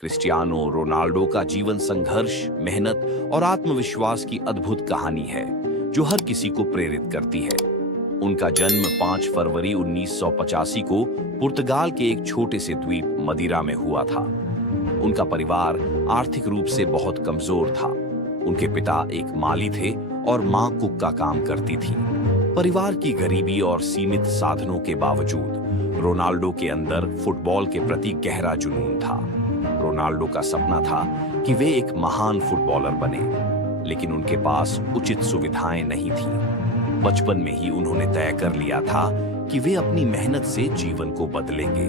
Cristiano Ronaldo का जीवन संघर्ष, मेहनत और आत्मविश्वास की अद्भुत कहानी है जो हर किसी को प्रेरित करती है। उनका जन्म 5 फरवरी 1985 को पुर्तगाल के एक छोटे से द्वीप मदिरा में हुआ था। उनका परिवार आर्थिक रूप से बहुत कमजोर था। उनके पिता एक माली थे और मां कुक का काम करती थी। परिवार की गरीबी और सीमित साधनों के बावजूद रोनाल्डो के अंदर फुटबॉल के प्रति गहरा जुनून था। रोनाल्डो का सपना था कि वे एक महान फुटबॉलर बने, लेकिन उनके पास उचित सुविधाएं नहीं थी। बचपन में ही उन्होंने तय कर लिया था कि वे अपनी मेहनत से जीवन को बदलेंगे।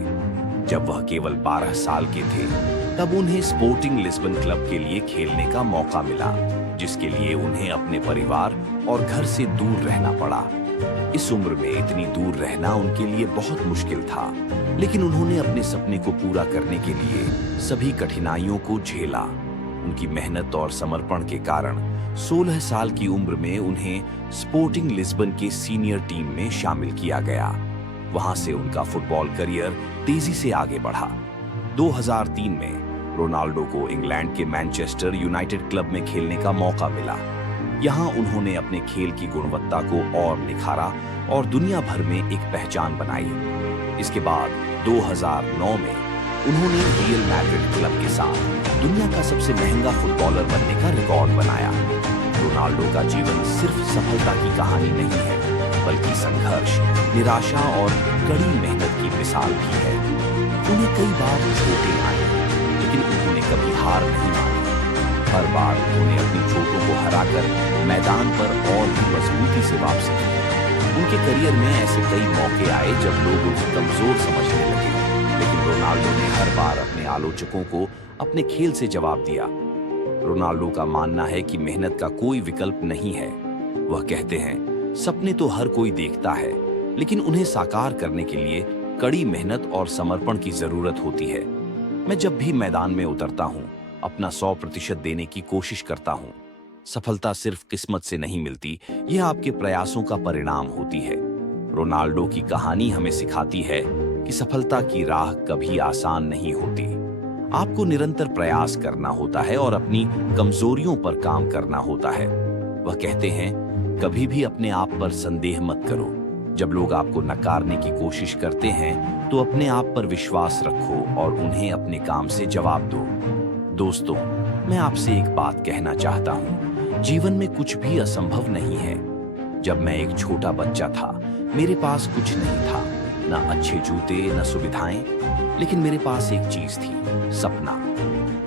जब वह केवल 12 साल के थे, तब उन्हें स्पोर्टिंग लिस्बन क्लब के लिए खेलने का मौका मिला, जिसके लिए उन्हें अपने परिवार और घर से दूर रहना पड़ा। इस उम्र में इतनी दूर रहना उनके लिए बहुत मुश्किल था, लेकिन उन्होंने अपने सपने को पूरा करने के लिए सभी कठिनाइयों को झेला। उनकी मेहनत और समर्पण के कारण 16 साल की उम्र में उन्हें स्पोर्टिंग लिस्बन के सीनियर टीम में शामिल किया गया। वहां से उनका फुटबॉल करियर तेजी से आगे बढ़ा। 2003 में रोनाल्डो को इंग्लैंड के मैनचेस्टर यूनाइटेड क्लब में खेलने का मौका मिला। यहां उन्होंने अपने खेल की गुणवत्ता को और निखारा और दुनिया भर में एक पहचान बनाई। इसके बाद 2009 में उन्होंने रियल मैड्रिड क्लब के साथ दुनिया का सबसे महंगा फुटबॉलर बनने का रिकॉर्ड बनाया। रोनाल्डो का जीवन सिर्फ सफलता की कहानी नहीं है, बल्कि संघर्ष, निराशा और कड़ी मेहनत की मिसाल भी है। उन्हें कई बार चोटें आई, लेकिन उन्होंने कभी हार नहीं मानी। हर बार उन्होंने अपनी चोटों को हराकर मैदान पर और भी मजबूती से वापसी की। उनके करियर में ऐसे कई मौके आए जब लोग उन्हें कमजोर समझने लगे, लेकिन रोनाल्डो ने हर बार अपने आलोचकों को अपने खेल से जवाब दिया। रोनाल्डो का मानना है कि मेहनत का कोई विकल्प नहीं है। वह कहते हैं, सपने तो हर कोई देखता है, लेकिन उन्हें साकार करने के लिए कड़ी मेहनत और समर्पण की जरूरत होती है। मैं जब भी मैदान में उतरता हूँ, अपना 100% देने की कोशिश करता हूँ। सफलता सिर्फ किस्मत से नहीं मिलती, यह आपके प्रयासों का परिणाम होती है। रोनाल्डो की कहानी हमें सिखाती है कि सफलता की राह कभी आसान नहीं होती। आपको निरंतर प्रयास करना होता है और अपनी कमजोरियों पर काम करना होता है। वह कहते हैं, कभी भी अपने आप पर संदेह मत करो। जब लोग आपको नकारने की कोशिश करते हैं, तो अपने आप पर विश्वास रखो और उन्हें अपने काम से जवाब दो। दोस्तों, मैं आपसे एक बात कहना चाहता हूँ, जीवन में कुछ भी असंभव नहीं है। जब मैं एक छोटा बच्चा था, मेरे पास कुछ नहीं था, ना अच्छे जूते, ना सुविधाएं, लेकिन मेरे पास एक चीज थी, सपना।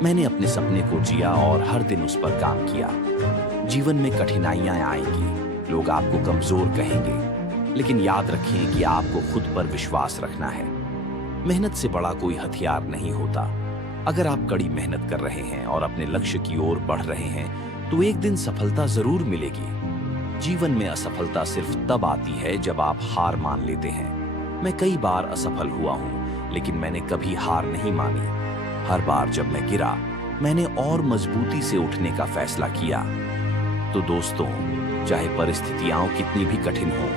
मैंने अपने सपने को जिया और हर दिन उस पर काम किया। जीवन में कठिनाइयां आएंगी, लोग आपको कमजोर कहेंगे, लेकिन याद रखें कि आपको खुद पर विश्वास रखना है। मेहनत से बड़ा कोई हथियार नहीं होता। अगर आप कड़ी मेहनत कर रहे हैं और अपने लक्ष्य की ओर बढ़ रहे हैं, तो एक दिन सफलता जरूर मिलेगी। जीवन में असफलता सिर्फ तब आती है जब आप हार मान लेते हैं। मैं कई बार असफल हुआ हूं, लेकिन मैंने कभी हार नहीं मानी। हर बार जब मैं गिरा, मैंने और मजबूती से उठने का फैसला किया। तो दोस्तों, चाहे परिस्थितियां कितनी भी कठिन हो,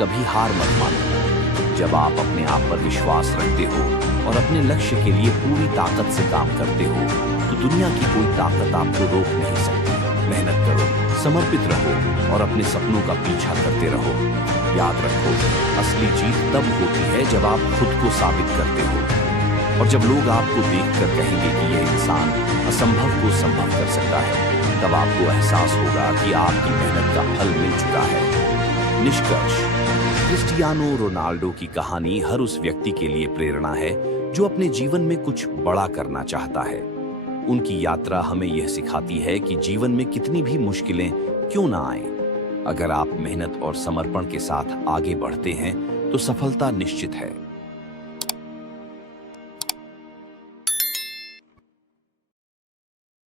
कभी हार मत मानो। जब आप अपने आप पर विश्वास रखते हो और अपने लक्ष्य के लिए पूरी ताकत से काम करते हो, तो दुनिया की कोई ताकत आपको रोक नहीं सकती। मेहनत करो, समर्पित रहो और अपने सपनों का पीछा करते रहो। याद रखो, असली जीत तब होती है जब आप खुद को साबित करते हो, और जब लोग आपको देखकर कहेंगे कि यह इंसान असंभव को संभव कर सकता है, तब आपको एहसास होगा कि आपकी मेहनत का फल मिल चुका है। निष्कर्ष, क्रिस्टियानो रोनाल्डो की कहानी हर उस व्यक्ति के लिए प्रेरणा है जो अपने जीवन में कुछ बड़ा करना चाहता है। उनकी यात्रा हमें यह सिखाती है कि जीवन में कितनी भी मुश्किलें क्यों ना आए, अगर आप मेहनत और समर्पण के साथ आगे बढ़ते हैं, तो सफलता निश्चित है।